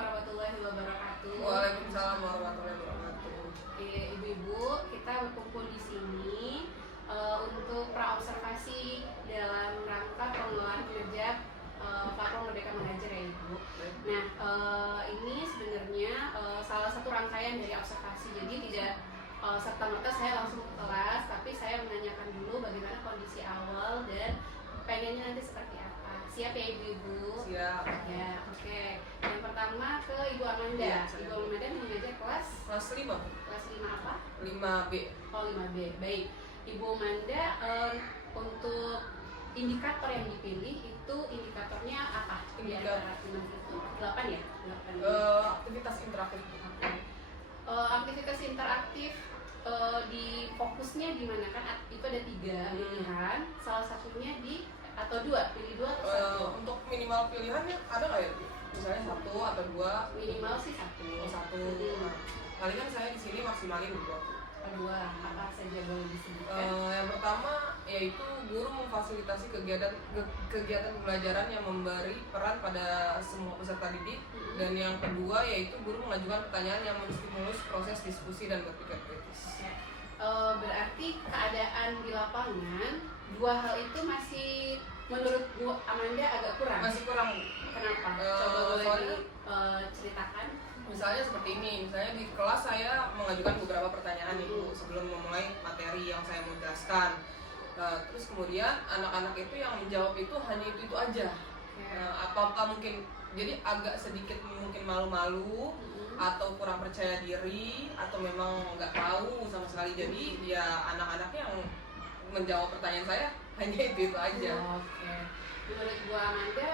warahmatullahi wabarakatuh. Waalaikumsalam warahmatullahi wabarakatuh. Oke, ibu-ibu, kita berkumpul di sini untuk praobservasi dalam rangka pengelolaan kinerja Platform Merdeka Mengajar ya Ibu. Nah, ini sebenarnya salah satu rangkaian dari observasi. Jadi tidak serta-merta saya langsung ke kelas, tapi saya menanyakan dulu bagaimana kondisi awal dan pengennya nanti seperti apa. Siap ya Ibu-ibu? Siap. Ya, oke. Yang pertama ke Ibu Amanda. Ya, Ibu Amanda mengajar kelas 5. Kelas 5 apa? 5B. Oh, 5B. Baik. Ibu Amanda, untuk indikator yang dipilih itu indikatornya apa? Indikator 5 itu 8 ya? 8. Aktivitas interaktif. Aktivitas interaktif di fokusnya di mana kan itu ada 3 pilihan, salah satunya di atau 2, pilih 2 atau 1? Untuk minimal pilihannya ada nggak ya Bu? Misalnya 1 atau 2? Minimal sih 1. Oh, 1. Nah, palingan saya di sini maksimalin 2. Kedua, apa saja boleh disebutkan? Yang pertama yaitu guru memfasilitasi kegiatan pembelajaran yang memberi peran pada semua peserta didik. Dan yang kedua yaitu guru mengajukan pertanyaan yang menstimulus proses diskusi dan berpikir kritis. Berarti keadaan di lapangan 2 hal itu masih menurut Bu Amanda agak kurang? Masih kurang. Kenapa? Coba boleh diceritakan. Misalnya seperti ini, misalnya di kelas saya mengajukan beberapa pertanyaan Ibu sebelum memulai materi yang saya mau jelaskan. Terus kemudian anak-anak itu yang menjawab itu hanya itu aja. Apakah mungkin jadi agak sedikit mungkin malu-malu atau kurang percaya diri atau memang nggak tahu sama sekali. Jadi ya anak-anaknya yang menjawab pertanyaan saya hanya itu aja. Oke. Menurut Bu Amanda,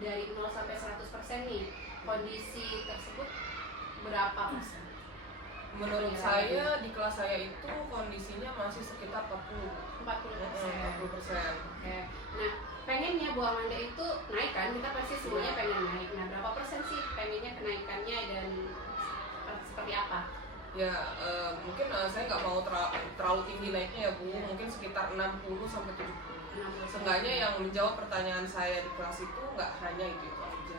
dari 0 sampai 100% nih, kondisi tersebut berapa persen? Menurut saya di kelas saya itu kondisinya masih sekitar 40%. 40%. Oke. Nah, pengennya Bu Amanda itu naik kan? Kita pasti semuanya pengen naik. Nah, berapa persen sih pengennya kenaikannya dan seperti apa? Ya, mungkin saya nggak mau terlalu tinggi naiknya ya Bu. Mungkin sekitar 60 sampai 70. Seenggaknya yang menjawab pertanyaan saya di kelas itu nggak hanya itu aja.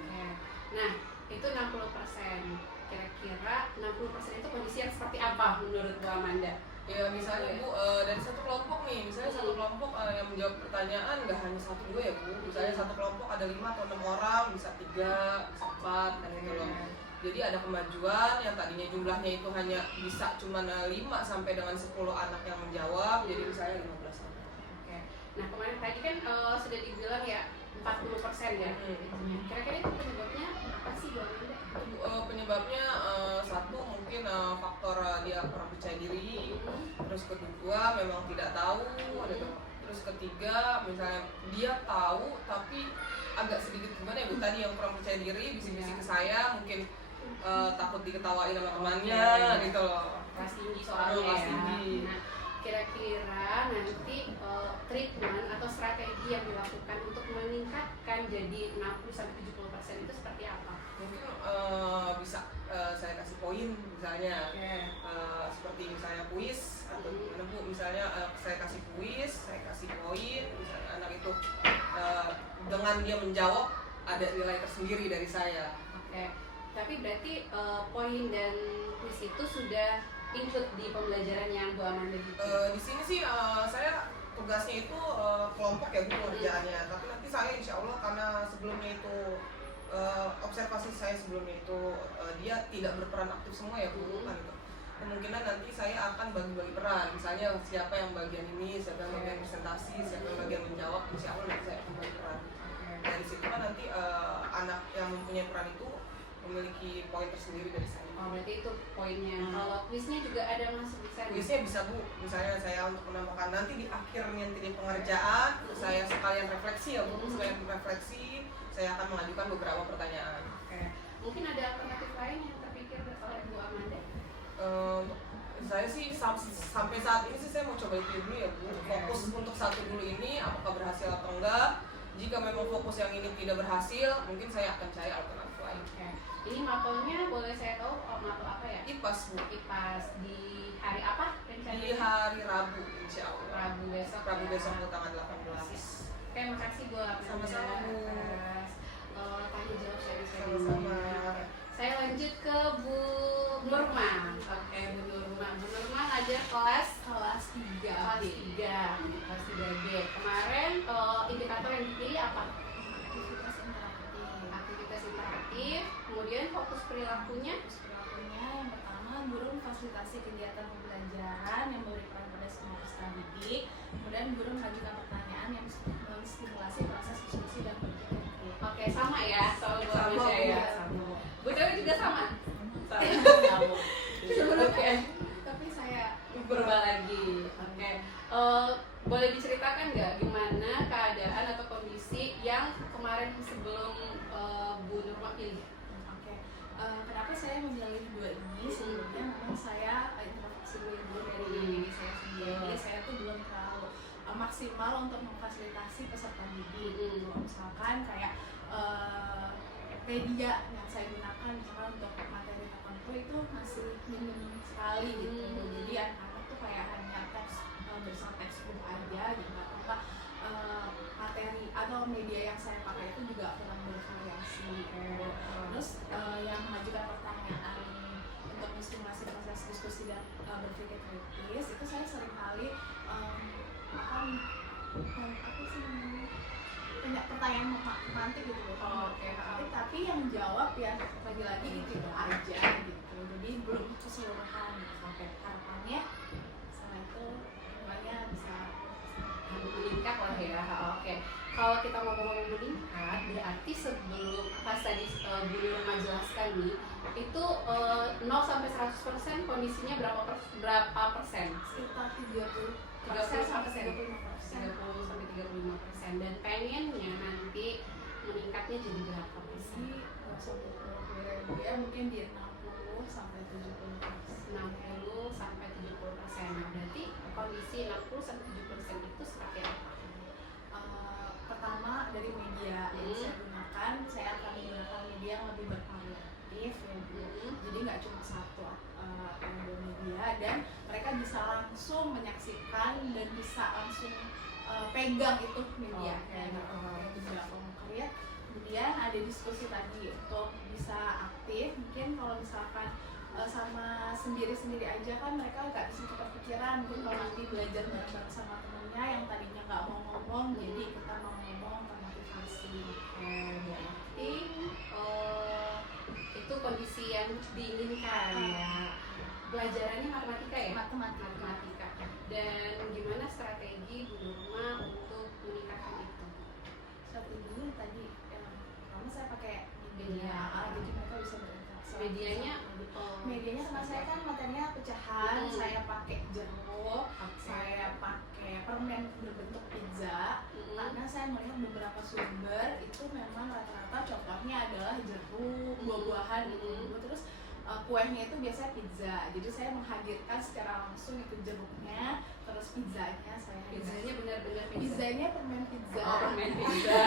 Nah, itu 60%. Kira-kira 60% itu kondisi yang seperti apa menurut Bu Amanda? Ya misalnya Bu, dari satu kelompok nih, misalnya satu kelompok yang menjawab pertanyaan nggak hanya 1-2 ya Bu. Misalnya satu kelompok ada 5 atau 6 orang, bisa 3, bisa 4, dan gitu loh. Jadi ada kemajuan yang tadinya jumlahnya itu hanya bisa cuma 5 sampai dengan 10 anak yang menjawab, jadi misalnya 15 anak. Nah, kemarin tadi kan sudah dibilang ya 40% ya. Kira-kira itu penyebabnya apa sih Bu Amanda? Penyebabnya satu mungkin faktor dia kurang percaya diri, terus kedua memang tidak tahu, terus ketiga misalnya dia tahu tapi agak sedikit gimana ya Bu tadi yang kurang percaya diri, bisik-bisik ke saya mungkin takut diketawain sama temannya gitu loh. Kelas tinggi soalnya kelas ya. tinggi. Nah, kira-kira nanti treatment atau strategi yang dilakukan untuk meningkatkan jadi 60-70% itu seperti apa? Mungkin bisa saya kasih poin misalnya seperti misalnya kuis atau gimana Bu, misalnya saya kasih kuis, saya kasih poin, misalnya anak itu dengan dia menjawab ada nilai tersendiri dari saya. Tapi berarti poin dan kuis itu sudah include di pembelajaran yang Bu Amanda gitu? Di sini sih saya tugasnya itu kelompok ya Bu kerjaannya, tapi nanti saya insya Allah karena sebelumnya itu observasi saya sebelumnya itu dia tidak berperan aktif semua ya Bu kan itu. Kemungkinan nanti saya akan bagi-bagi peran, misalnya siapa yang bagian ini, siapa yang bagian presentasi, siapa yang bagian menjawab, insya Allah nanti saya akan bagi peran. Dari situ kan nanti anak yang mempunyai peran itu memiliki poin tersendiri dari saya. Oh, berarti itu poinnya. Kalau kuisnya juga ada masuk bisa? Kuisnya bisa Bu, misalnya saya untuk menambahkan nanti di akhir nanti di pengerjaan saya sekalian refleksi ya Bu, sekalian refleksi saya akan mengajukan beberapa pertanyaan. Mungkin ada alternatif lain yang terpikir oleh Bu Amanda? Saya sih sampai saat ini sih saya mau coba itu dulu ya Bu, fokus untuk satu dulu ini apakah berhasil atau enggak. Jika memang fokus yang ini tidak berhasil, mungkin saya akan cari alternatif lain. Ini mapelnya boleh saya tahu mapel apa ya? IPAS Bu. IPAS di hari apa rencananya? Di hari Rabu insya Allah. Rabu besok. Rabu besok tanggal 18. Makasih Bu Amanda. Sama-sama Bu. Tanya jawab sharing-sharing. Sama-sama. perilakunya? Fokus perilakunya yang pertama, guru memfasilitasi kegiatan pembelajaran yang memberi peran pada semua peserta didik. Kemudian guru mengajukan pertanyaan yang menstimulasi proses diskusi dan berpikir kritis. Oke, sama ya soal Bu Sama, Amelia ya. sama. Bu Dewi juga sama. Oke. Tapi saya Berubah lagi. Oke. Boleh diceritakan nggak gimana keadaan atau kondisi yang kemarin sebelum Bu Nurma pilih? Oke. Kenapa saya memilih dua ini? Sebelumnya memang saya interaksi dulu dari diri saya sendiri. Saya tuh belum terlalu maksimal untuk memfasilitasi peserta didik. Misalkan kayak media yang saya gunakan misalkan untuk materi tertentu itu masih minim sekali gitu. Jadi anak-anak tuh kayak hanya teks bersama textbook aja gitu, atau enggak materi atau media yang saya pakai itu juga kurang bervariasi gitu. Terus yang mengajukan pertanyaan untuk menstimulasi proses diskusi dan berpikir kritis itu saya seringkali apa sih namanya, punya pertanyaan mantik gitu loh. Tapi yang jawab ya lagi-lagi itu aja gitu, jadi belum keseluruhan gitu. Harapannya setelah itu semuanya bisa Meningkat lah ya. Oke. Kalau kita ngomong-ngomong meningkat, berarti sebelum pas tadi Bu Nurma jelaskan nih, itu 0 sampai 100% kondisinya berapa persen? sekitar 30% 30% sampai 30 sampai 35%, dan pengennya nanti meningkatnya jadi berapa persen? Jadi nggak usah berlebihan ya, mungkin di 60 sampai 70%. 60 sampai 70%. Nah, berarti kondisi 60 sampai 70% itu seperti apa? Pertama dari media yang saya gunakan, saya akan menggunakan media yang lebih bervariatif ya Bu. Jadi nggak cuma satu atau dua media, dan mereka bisa langsung menyaksikan dan bisa langsung pegang itu media bisa karya. Kemudian ada diskusi tadi untuk bisa aktif. Mungkin kalau misalkan sama sendiri-sendiri aja kan mereka nggak bisa kepikiran. Mungkin kalau nanti belajar bareng-bareng sama temennya yang tadinya nggak mau ngomong, jadi kita mau ngomong termotivasi. Berarti itu kondisi yang diinginkan ya. Pelajarannya matematika ya? Matematika. Dan gimana strategi Bu Nurma untuk meningkatkan itu? Strateginya tadi pertama saya pakai Media. jadi mereka bisa berinteraksi. Medianya sama saya kan materinya pecahan, saya pakai jeruk, saya pakai permen berbentuk pizza. Karena saya melihat beberapa sumber itu memang rata-rata contohnya adalah jeruk, buah-buahan gitu. Terus kuenya itu biasanya pizza, jadi saya menghadirkan secara langsung itu jeruknya, terus pizzanya saya Pizzanya benar-benar pizza. pizzanya permen pizza. Oh, permen pizza.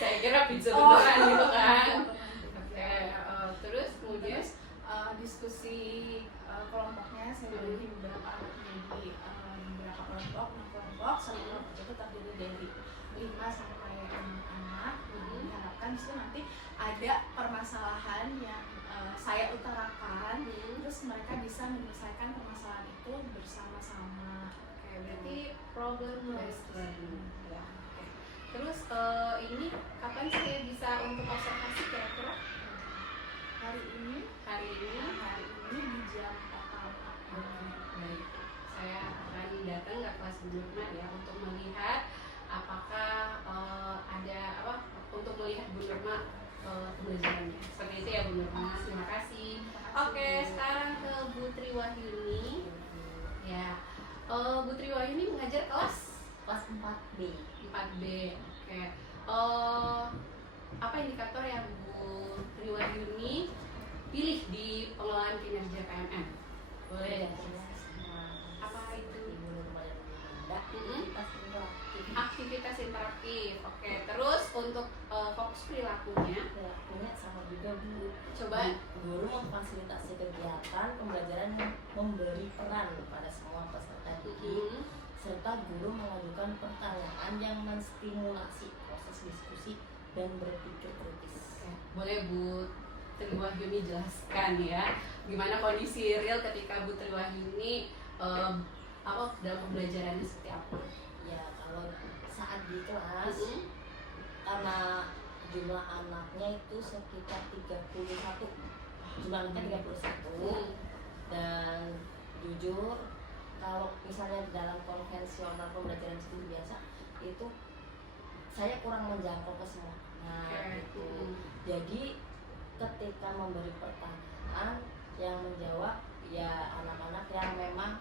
Saya kira pizza beneran gitu kan. Oke. Terus kemudian Diskusi kelompoknya saya bagi beberapa beberapa kelompok, 6 kelompok. Satu kelompok itu terdiri dari 5 sampai 6 anak. Diharapkan itu nanti ada permasalahan yang saya utarakan, terus mereka bisa menyelesaikan permasalahan itu bersama-sama. Oke, berarti problem based learning. Ya. Oke. Terus ini kapan saya bisa untuk observasi kira-kira? Hari ini di jam pertama. Baik, saya akan datang ke kelas Bu Nurma ya untuk melihat apakah ada apa untuk melihat Bu Nurma pembelajarannya. Seperti itu ya Bu Nurma. Terima kasih. Oke, sekarang ke Bu Triwahyuni. Ya, Bu Triwahyuni mengajar kelas 4B. 4B. Oke. Apa indikator yang Bu Triwahyuni pilih di pengelolaan kinerja KMM? Boleh. Apa itu? Aktivitas interaktif. Oke. Terus untuk fokus perilakunya Sama juga Bu. coba Guru memfasilitasi kegiatan pembelajaran yang memberi peran pada semua peserta didik, serta guru mengajukan pertanyaan yang menstimulasi proses diskusi dan berpikir kritis. boleh Bu Triwahyuni jelaskan ya gimana kondisi real ketika Bu Triwahyuni apa dalam pembelajarannya seperti apa? Ya, kalau saat di kelas karena jumlah anaknya itu sekitar 31. jumlah anaknya 31. Dan jujur kalau misalnya di dalam konvensional pembelajaran studi biasa itu saya kurang menjangkau ke semua anak gitu. Jadi ketika memberi pertanyaan yang menjawab ya anak-anak yang memang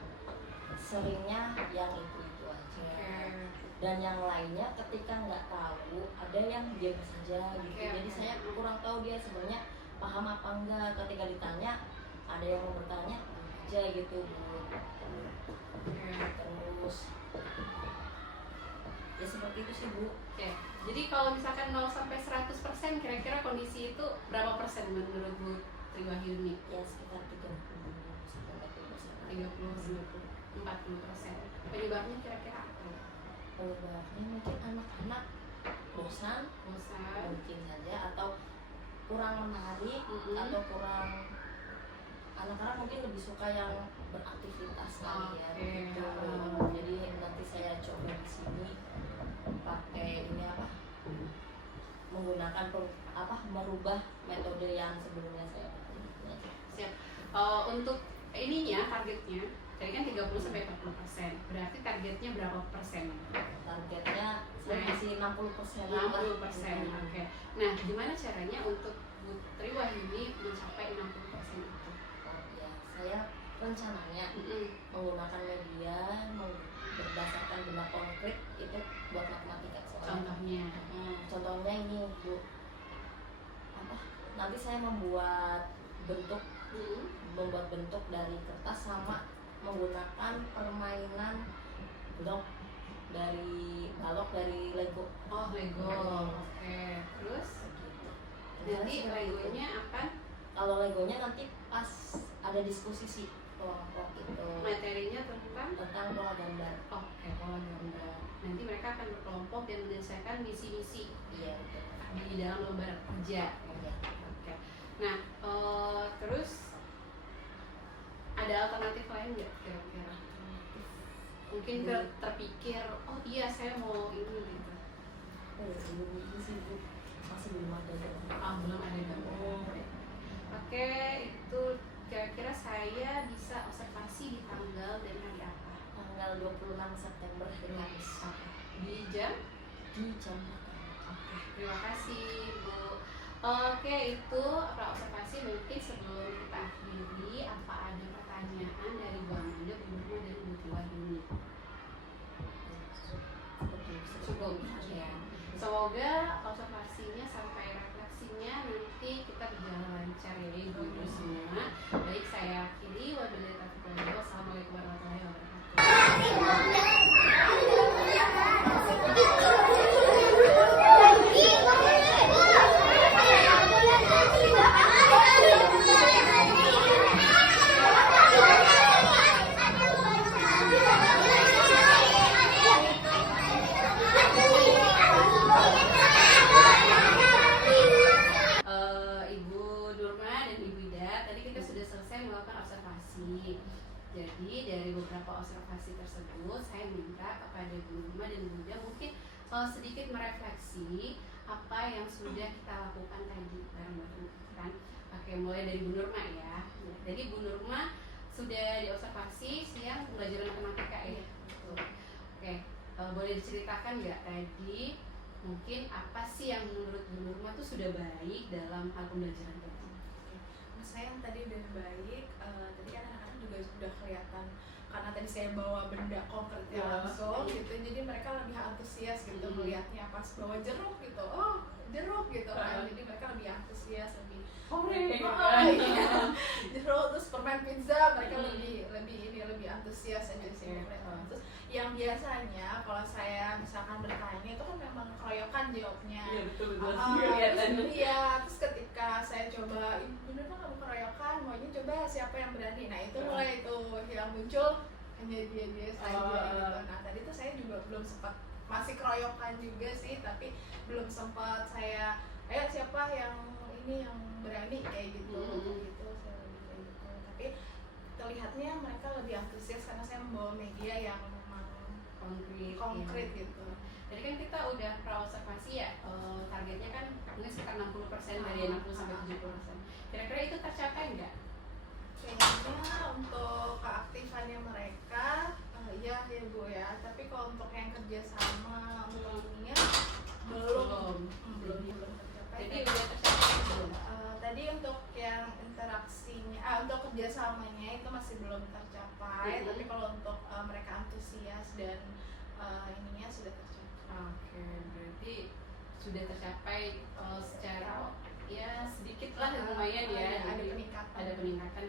seringnya yang itu aja. Dan yang lainnya ketika nggak tahu ada yang diam saja gitu. Jadi saya kurang tahu dia sebenarnya paham apa enggak. Ketika ditanya ada yang mau bertanya aja gitu Bu. Terus ya seperti itu sih Bu. Jadi kalau misalkan 0 sampai 100% kira-kira kondisi itu berapa persen menurut Bu Triwahyuni? Ya sekitar 30 sampai 40%. 30-40%. Penyebabnya kira-kira apa? Penyebabnya mungkin anak-anak bosan mungkin saja, atau kurang menarik, atau kurang, anak-anak mungkin lebih suka yang beraktivitas kali ya gitu. Jadi nanti saya coba di sini pakai ini menggunakan merubah metode yang sebelumnya saya pakai. Siap. Untuk ininya targetnya tadi kan 30 sampai 40%. Berarti targetnya berapa persen? Targetnya saya kasih 60%. 60%. Oke. Nah, gimana caranya untuk Bu Triwahyuni mencapai 60% itu? Ya, saya rencananya menggunakan media berdasarkan benda konkret itu buat matematika. Contohnya? Contohnya ini Bu, nanti saya membuat bentuk dari kertas sama menggunakan permainan blok dari balok dari Lego. Oh, Lego. Oke. Terus nanti Legonya akan, kalau Legonya nanti pas ada diskusi sih kelompok itu materinya tentang pola gambar. Oke, pola gambar. Nanti mereka akan berkelompok dan menyelesaikan misi-misi Iya, betul. di dalam lembar kerja. Iya. Oke. Nah, terus ada alternatif lain nggak kira-kira? Mungkin terpikir, oh iya saya mau ini gitu. Belum sih Bu, masih belum ada. Belum ada gambar. Oke, itu kira-kira saya bisa observasi di tanggal dan hari apa? Tanggal 26 September hari Kamis. Di jam? Di jam. Oke, terima kasih Bu. Oke, itu observasi. Mungkin sebelum kita akhiri, apa ada pertanyaan dari Bu Amanda, Bu Nurma, dan Bu Triwahyuni? Cukup ya. Semoga observasinya sampai refleksinya nanti kita berjalan lancar ya Ibu semua. Baik, saya akhiri. Wabillahi taufiq wal hidayah. Wassalamualaikum warahmatullahi wabarakatuh. Ibu Nurma dan Ibu Ida, tadi kita sudah selesai melakukan observasi. Jadi dari beberapa observasi tersebut, saya minta kepada Bu Nurma dan Bu Ida mungkin sedikit merefleksi apa yang sudah kita lakukan tadi bareng-bareng kan. Oke, mulai dari Bu Nurma ya. Jadi Bu Nurma sudah diobservasi siang pembelajaran matematika ya. Oke, boleh diceritakan nggak tadi mungkin apa sih yang menurut Bu Nurma tuh sudah baik dalam hal pembelajaran tadi? Menurut saya yang tadi udah baik, tadi kan anak-anak juga sudah kelihatan karena tadi saya bawa benda konkretnya langsung gitu, jadi mereka lebih antusias gitu melihatnya. Pas bawa jeruk gitu, oh jeruk gitu kan, jadi mereka lebih antusias, lebih jeruk. Terus permen pizza mereka lebih antusias aja sih. Terus yang biasanya kalau saya misalkan bertanya itu kan memang keroyokan jawabnya. Iya betul. Terus ketika saya coba, bener nggak mau keroyokan, maunya coba siapa yang berani. Nah itu mulai itu yang muncul hanya dia saja gitu. Nah tadi tuh saya juga belum sempat, masih keroyokan juga sih, tapi belum sempat saya, ayo siapa yang ini yang berani kayak gitu. Gitu saya lebih kayak gitu. Tapi terlihatnya mereka lebih antusias karena saya membawa media yang memang konkret gitu. Jadi kan kita udah praobservasi ya, targetnya kan mungkin sekitar 60% dari 60 sampai 70%. Kira-kira itu tercapai nggak? Kayaknya untuk keaktifannya mereka iya ya Bu ya, tapi kalau untuk yang kerjasama untuk ininya belum tercapai. Jadi udah tercapai belum? Tadi untuk yang interaksinya, untuk kerjasamanya itu masih belum tercapai, tapi kalau untuk mereka antusias dan ininya sudah tercapai. Oke, berarti sudah tercapai secara ya sedikit lah lumayan ya. Ada Jadi peningkatan. ada peningkatan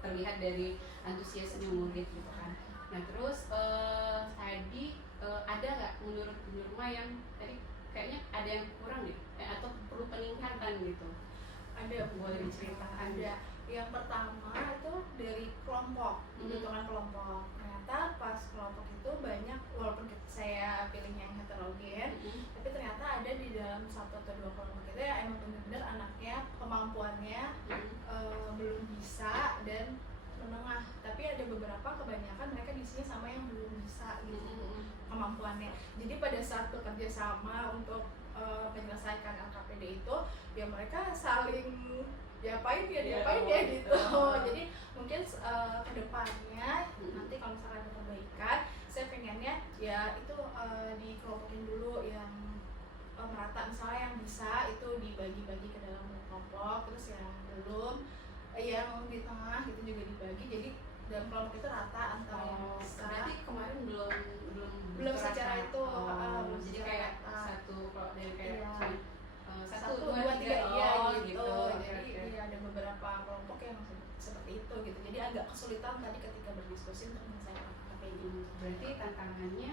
terlihat dari antusiasme murid gitu kan. Nah terus tadi ada nggak menurut Bu Nurma yang tadi kayaknya ada yang kurang deh atau perlu peningkatan gitu? Ada Boleh diceritakan? Ada. Yang pertama itu dari kelompok, bentukan kelompok. Ternyata pas kelompok itu banyak, walaupun saya pilihnya yang heterogen, tapi ternyata ada di dalam 1 atau 2 kelompok itu ya emang benar-benar anaknya kemampuannya belum bisa dan menengah, tapi ada beberapa, kebanyakan mereka di sini sama yang belum bisa gitu kemampuannya. Jadi pada saat bekerja sama untuk menyelesaikan LKPD itu ya mereka saling diapain ya gitu. Jadi mungkin kedepannya nanti kalau misalnya ada perbaikan, saya pengennya ya itu dikelompokin dulu yang merata, misalnya yang bisa itu dibagi-bagi ke dalam kelompok, terus yang belum yang di tengah itu juga dibagi, jadi dalam kelompok itu rata antara yang bisa. Berarti kemarin belum secara itu belum jadi secara kayak rata. satu kalau dari kayak Iya. satu 1, 2, 3 iya gitu. Oke, Jadi oke. iya, ada beberapa kelompok yang seperti itu gitu. Jadi agak kesulitan tadi ketika berdiskusi untuk menyelesaikan KPI. Berarti tantangannya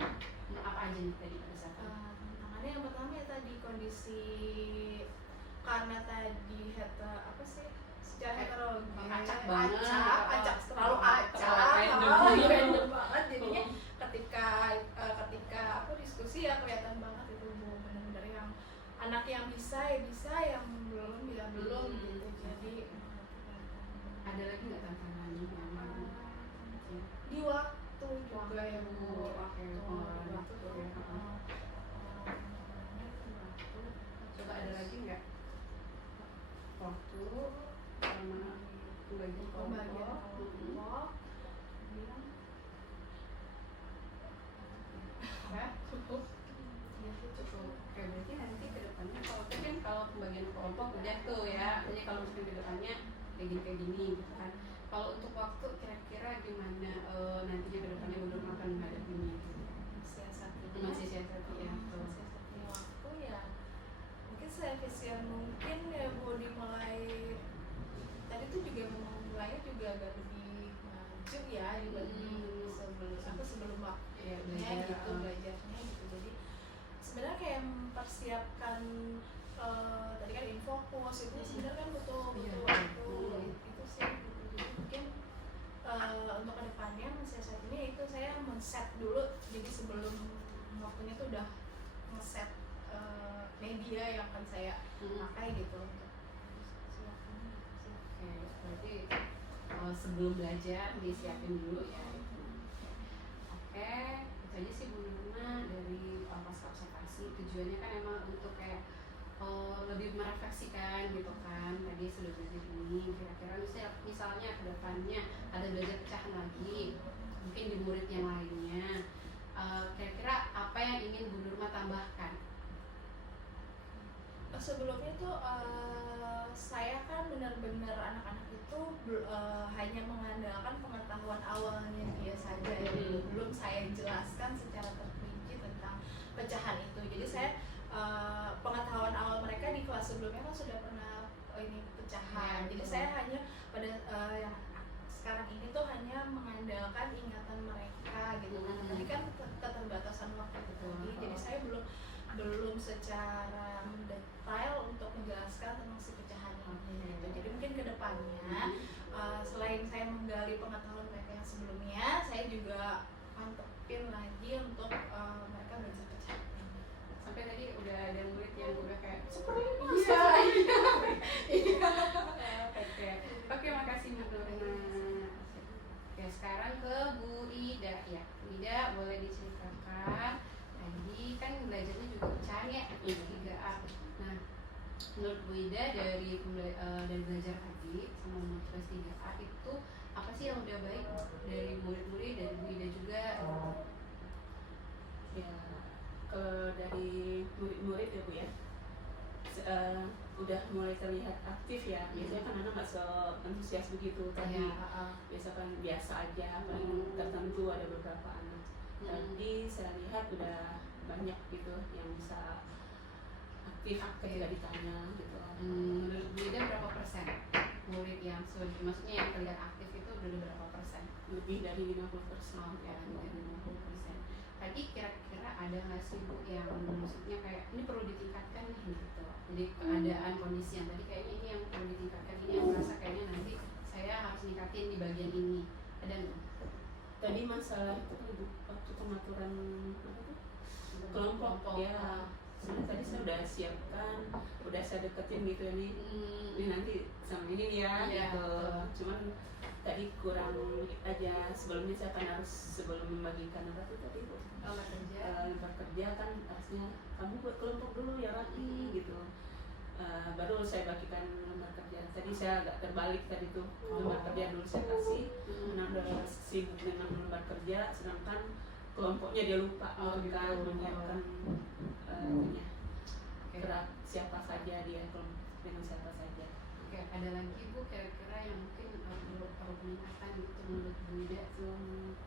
apa aja nih tadi pada saat itu? Tantangannya yang pertama ya tadi kondisi, karena tadi secara heterogen, Acak banget, acak terlalu acak, random. random banget. Jadinya ketika diskusi ya kelihatan banget itu Bu, benar-benar yang anak yang bisa ya bisa, yang belum ya belum gitu. Jadi Ada lagi nggak tantangannya yang di waktu juga ya Bu, Oke, waktu ya. Coba ada lagi nggak? Waktu sama pembagian kelompok. Ya, cukup. Oke, berarti nanti ke depannya kalau pembagian kelompok udah tuh ya. Jadi kalau misalnya ke depannya kayak gini gitu kan. Kalau untuk waktu kira-kira gimana nantinya ke depannya udah akan menghadapinya gitu. Masih siasati ya. Siasati waktu ya. Mungkin saya visian mungkin ya Bu dimulai tadi tuh juga memang mulainya juga agak lebih maju ya dibanding sebelum waktunya gitu, belajarnya gitu. Jadi sebenarnya kayak mempersiapkan tadi kan infokus itu sebenarnya kan butuh waktu itu sih gitu. Jadi mungkin untuk kedepannya mensiasatinya itu saya men-set dulu, jadi sebelum waktunya tuh udah nge-set media yang akan saya pakai gitu untuk Oke, berarti sebelum belajar disiapin dulu ya. Oke, itu aja sih Bu Nurma dari pasca observasi. Tujuannya kan emang untuk kayak lebih merefleksikan gitu kan. Tadi sudah belajar ini, kira-kira misalnya ke depannya ada belajar pecahan lagi, mungkin di murid yang lainnya. Kira-kira apa yang ingin Bu Nurma tambahkan? Sebelumnya tuh saya kan benar-benar anak-anak itu hanya mengandalkan pengetahuan awalnya dia saja ya, belum saya jelaskan secara terperinci tentang pecahan itu. Jadi saya pengetahuan awal mereka di kelas sebelumnya kan sudah pernah ini pecahan. Jadi saya hanya pada sekarang ini tuh hanya mengandalkan ingatan mereka gitu kan. Tadi kan keterbatasan waktu itu tadi. Jadi saya belum secara mendetail untuk menjelaskan tentang si pecahan ini gitu. Jadi mungkin kedepannya selain saya menggali pengetahuan mereka yang sebelumnya, saya juga mantepin lagi untuk mereka belajar pecahan. Sampai tadi udah ada murid yang udah kayak Oke, makasih Bu Nurma. Ya, sekarang ke Bu Ida ya. Bu Ida boleh diceritakan. Tadi kan belajarnya juga pecahan ya, 3A. Nah, menurut Bu Ida dari belajar tadi sama motivasi 3A itu apa sih yang udah baik dari murid-murid, dari Bu Ida juga? Ya, kalau dari murid-murid ya Bu ya, udah mulai terlihat aktif ya. Biasanya kan anak nggak se-antusias begitu tadi. Biasa kan biasa aja, paling tertentu ada beberapa anak. Tadi saya lihat udah banyak gitu yang bisa aktif ketika ditanya gitu. Menurut Bu Ida berapa persen murid yang maksudnya yang terlihat aktif itu udah berapa persen? Lebih dari 50%. Ya, lebih dari 50%. Tadi kira-kira ada nggak sih Bu yang maksudnya kayak ini perlu ditingkatkan nih gitu. Jadi keadaan kondisi yang tadi kayaknya ini yang perlu ditingkatkan, ini yang merasa kayaknya nanti saya harus ningkatin di bagian ini. Ada nggak? Tadi masalah itu kan Bu, waktu pengaturan kelompok ya. Sebenarnya tadi saya udah siapkan, udah saya deketin gitu ini nanti sama ini nih ya gitu. Cuman tadi kurang aja, sebelumnya saya kan harus sebelum membagikan apa tuh tadi Bu, lembar kerja kan harusnya kamu buat kelompok dulu ya rapi gitu. Baru saya bagikan lembar kerja. Tadi saya agak terbalik tadi tuh, lembar kerja dulu saya kasih, karena udah sibuk dengan lembar kerja, sedangkan kelompoknya dia lupa menyiapkan gerak siapa saja dia dengan siapa saja. Oke, ada lagi Bu kira-kira yang mungkin perlu peningkatan gitu menurut Bu Ida?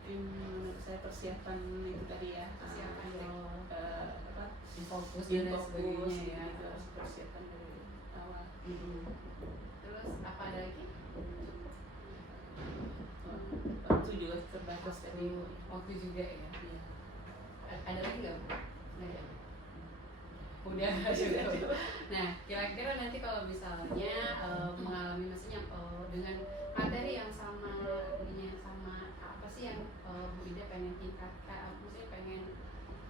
Menurut saya persiapan itu tadi ya, Persiapan fokus dan sebagainya ya. gitu, harus persiapan dari awal. Terus apa ada lagi? Waktu juga terbatas tadi. Waktu juga ya. Iya. Ada lagi nggak Bu? Nggak ada. Udah. Nah, kira-kira nanti kalau misalnya mengalami maksudnya dengan materi yang sama, ininya yang sama, apa sih yang Bu Ida pengen tingkatkan, maksudnya pengen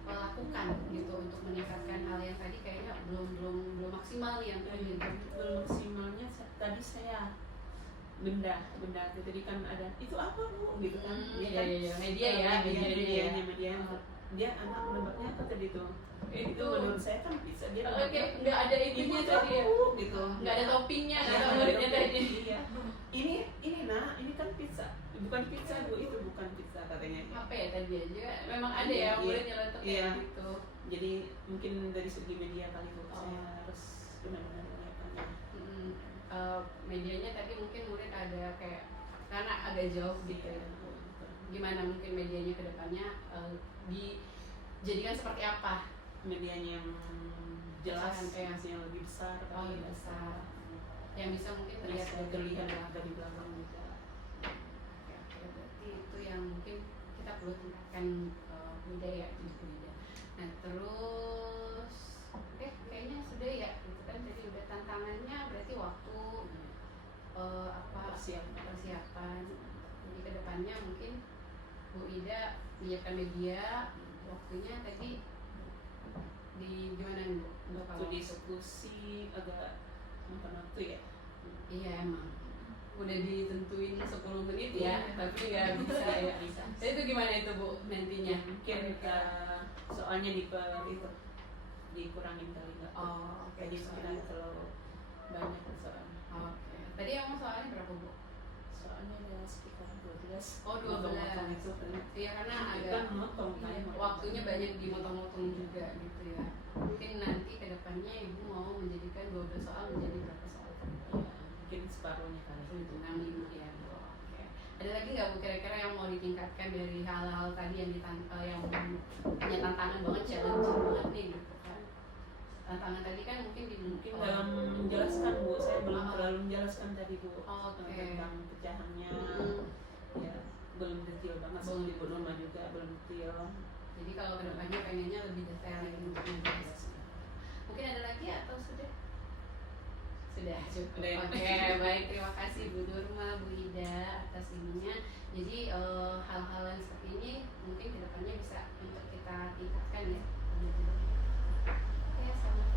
melakukan gitu untuk meningkatkan hal yang tadi kayaknya belum maksimal nih yang tadi. Belum maksimalnya tadi saya benda itu tadi kan ada itu apa Bu gitu kan. Iya, media. Dia anak menebaknya apa tadi tuh? Itu menurut saya kan bisa dia nggak ada itunya tadi ya gitu, nggak ada toppingnya, nggak ada muridnya tadi. Iya. Ini ini kan pizza, bukan pizza Bu, itu bukan pizza katanya. Apa ya tadi aja memang ada ya muridnya untuk kayak gitu. Jadi mungkin dari segi media kali Bu, saya harus benar-benar menyiapkannya. Medianya tadi mungkin murid ada kayak karena agak jauh gitu ya. Gimana mungkin medianya ke depannya dijadikan seperti apa? Medianya yang jelas, yang lebih besar, lebih besar, yang bisa mungkin terlihat dari belakang juga. Oke, berarti itu yang mungkin kita perlu tingkatkan budaya di budaya. Nah terus, kayaknya sudah ya, gitu kan jadi udah tantangannya berarti waktu persiapan. Jadi kedepannya mungkin Bu Ida menyiapkan media, waktunya tadi di gimana Bu? Waktu diskusi agak makan waktu ya. Iya emang udah ditentuin 10 menit ya, tapi nggak bisa ya. Itu gimana itu Bu nantinya? Mungkin soalnya dikurangin kali nggak? Jadi sekitar terlalu banyak soalnya. Tadi emang soalnya berapa Bu? Soalnya ada sekitar 12. 12 itu. Iya karena agak waktunya banyak dimotong-motong juga gitu ya. Mungkin nanti kedepannya Ibu mau menjadikan 12 soal menjadi berapa soal? Mungkin separuhnya kali. 65 ya Bu. Oke. Ada lagi nggak Bu kira-kira yang mau ditingkatkan dari hal-hal tadi yang yang punya tantangan banget, challenge banget nih gitu kan? Tantangan tadi kan mungkin dalam menjelaskan Bu, saya belum terlalu menjelaskan tadi Bu tentang pecahannya. Ya belum detail banget, belum di Nurma juga belum detail. Jadi kalau kedepannya pengennya lebih detail lagi untuk menjelaskan. Mungkin ada lagi atau sudah? Sudah cukup. Oke, baik, terima kasih Bu Nurma, Bu Ida atas ininya. Jadi hal-hal yang seperti ini mungkin kedepannya bisa untuk kita tingkatkan ya. Oke, selamat